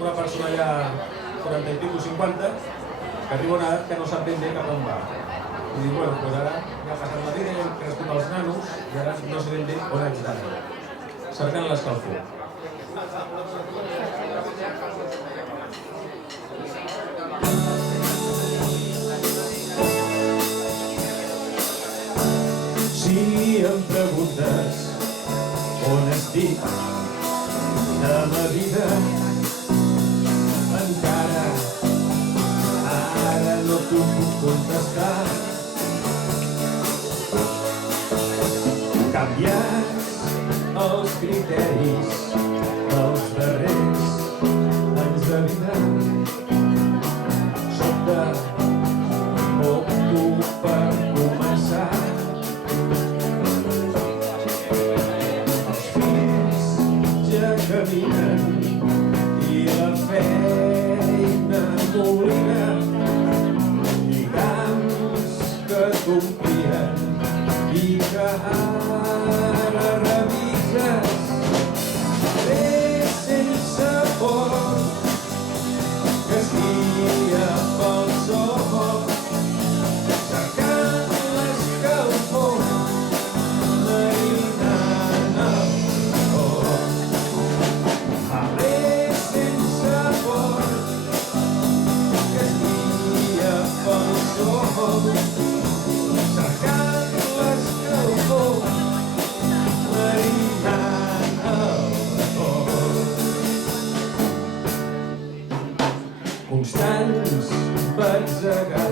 una persona ja 40 i pico, 50, que arriba a una edat que no sap ben bé cap on va. I diu, bueno, doncs ara ja ha passat la vida, ja hem crescut els nanos, i ara no sé ben bé on haig d'anar. Cercant l'escalfor. Si em preguntes on estic de la vida, encara ara no t'ho puc contestar. Canviats els criteris dels darrers anys de vida, sobte opto per començar. Caminen i la feina m'obliga, lligams que t'omplien i que ara revises. Ves sense por, que es guia pel sol, cercant l'escalfor, marinant el cor. Cercant l'escalfor, marinant el cor. Constants batzegades